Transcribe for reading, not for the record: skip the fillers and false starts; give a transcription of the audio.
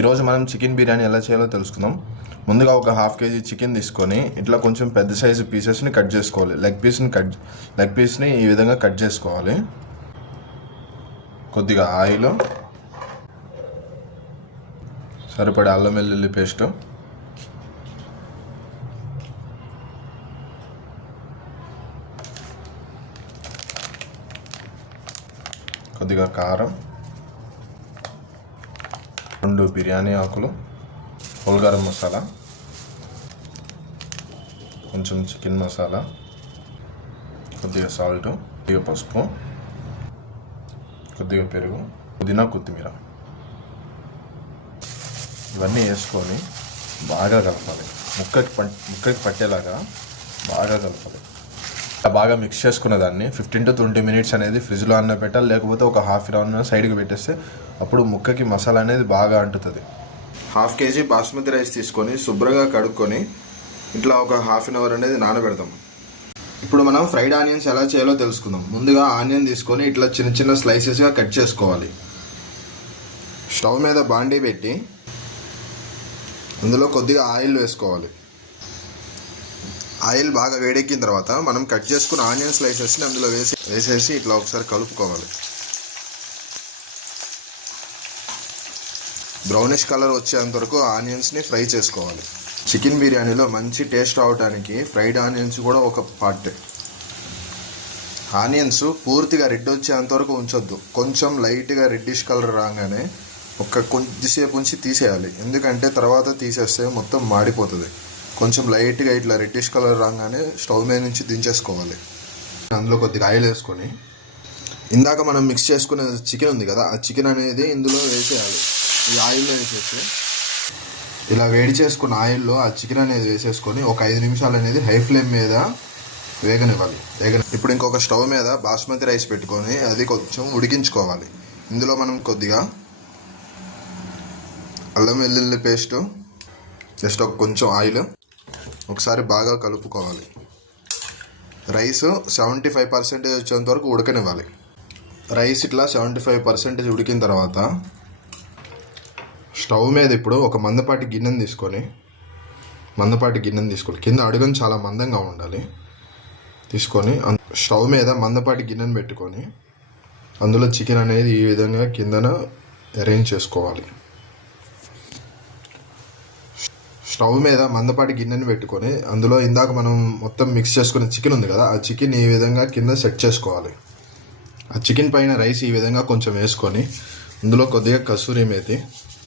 ఈరోజు మనం చికెన్ బిర్యానీ ఎలా చేయాలో తెలుసుకుందాం. ముందుగా ఒక హాఫ్ కేజీ చికెన్ తీసుకొని ఇట్లా కొంచెం పెద్ద సైజు పీసెస్ని కట్ చేసుకోవాలి. లెగ్ పీస్ని ఈ విధంగా కట్ చేసుకోవాలి. కొద్దిగా ఆయిల్, సరిపడే అల్లం వెల్లుల్లి పేస్ట్, కొద్దిగా కారం, 2 బిర్యానీ ఆకులు, హోల్ గరం మసాలా, కొంచెం చికెన్ మసాలా, కొద్దిగా సాల్ట్, కొద్దిగా పసుపు, కొద్దిగా పెరుగు, పుదీనా, కొత్తిమీర ఇవన్నీ వేసుకొని బాగా కలపాలి. ముక్కకి పట్టేలాగా బాగా కలపాలి. బాగా మిక్స్ చేసుకున్న దాన్ని 15 to 20 minutes అనేది ఫ్రిడ్జ్లో అన్న పెట్టాలి. లేకపోతే ఒక హాఫ్ అన్ అవర్ సైడ్కి పెట్టేస్తే అప్పుడు ముక్కకి మసాలా అనేది బాగా అంటుతుంది. హాఫ్ కేజీ బాస్మతి రైస్ తీసుకొని శుభ్రంగా కడుక్కొని ఇట్లా ఒక హాఫ్ అన్ అవర్ అనేది నానబెడతాం. ఇప్పుడు మనం ఫ్రైడ్ ఆనియన్స్ ఎలా చేయాలో తెలుసుకుందాం. ముందుగా ఆనియన్ తీసుకొని ఇట్లా చిన్న చిన్న స్లైసెస్గా కట్ చేసుకోవాలి. స్టవ్ మీద బాండీ పెట్టి అందులో కొద్దిగా ఆయిల్ వేసుకోవాలి. ఆయిల్ బాగా వేడెక్కిన తర్వాత మనం కట్ చేసుకున్న ఆనియన్ స్లైసెస్ని అందులో వేసేసి ఇట్లా ఒకసారి కలుపుకోవాలి. బ్రౌనిష్ కలర్ వచ్చేంత వరకు ఆనియన్స్ని ఫ్రై చేసుకోవాలి. చికెన్ బిర్యానీలో మంచి టేస్ట్ రావడానికి ఫ్రైడ్ ఆనియన్స్ కూడా ఒక పార్ట్. ఆనియన్స్ పూర్తిగా రెడ్ వచ్చేంత వరకు ఉంచొద్దు. కొంచెం లైట్గా రెడ్డిష్ కలర్ రాగానే కొద్దిసేపు ఉంచి తీసేయాలి. ఎందుకంటే తర్వాత తీసేస్తే మొత్తం మాడిపోతుంది. కొంచెం లైట్గా ఇట్లా రెడ్డిష్ కలర్ రాగానే స్టవ్ మీద నుంచి దించేసుకోవాలి. అందులో కొద్దిగా ఆయిల్ వేసుకొని ఇందాక మనం మిక్స్ చేసుకునే చికెన్ ఉంది కదా, ఆ చికెన్ అనేది ఇందులో వేసేయాలి. ఈ ఆయిల్లో వేసేసి ఇలా వేడి చేసుకున్న ఆయిల్లో ఆ చికెన్ అనేది వేసేసుకొని ఒక 5 నిమిషాలు అనేది హై ఫ్లేమ్ మీద వేగనివ్వాలి. ఇప్పుడు ఇంకొక స్టవ్ మీద బాస్మతి రైస్ పెట్టుకొని అది కొంచెం ఉడికించుకోవాలి. ఇందులో మనం కొద్దిగా అల్లం వెల్లుల్లి పేస్టు, జస్ట్ ఒక కొంచెం ఆయిల్, ఒకసారి బాగా కలుపుకోవాలి. రైస్ 75% వచ్చేంత వరకు ఉడకనివ్వాలి. రైస్ ఇట్లా 75% ఉడికిన తర్వాత స్టవ్ మీద ఇప్పుడు ఒక మందపాటి గిన్నెని తీసుకొని కింద అడుగుని చాలా మందంగా ఉండాలి. తీసుకొని స్టవ్ మీద మందపాటి గిన్నెని పెట్టుకొని అందులో చికెన్ అనేది ఈ విధంగా కిందన అరేంజ్ చేసుకోవాలి. స్టవ్ మీద మందపాటి గిన్నెని పెట్టుకొని అందులో ఇందాక మనం మొత్తం మిక్స్ చేసుకున్న చికెన్ ఉంది కదా, ఆ చికెన్ ఈ విధంగా కింద సెట్ చేసుకోవాలి. ఆ చికెన్ పైన రైస్ ఈ విధంగా కొంచెం వేసుకొని అందులో కొద్దిగా కసూరి మేతి,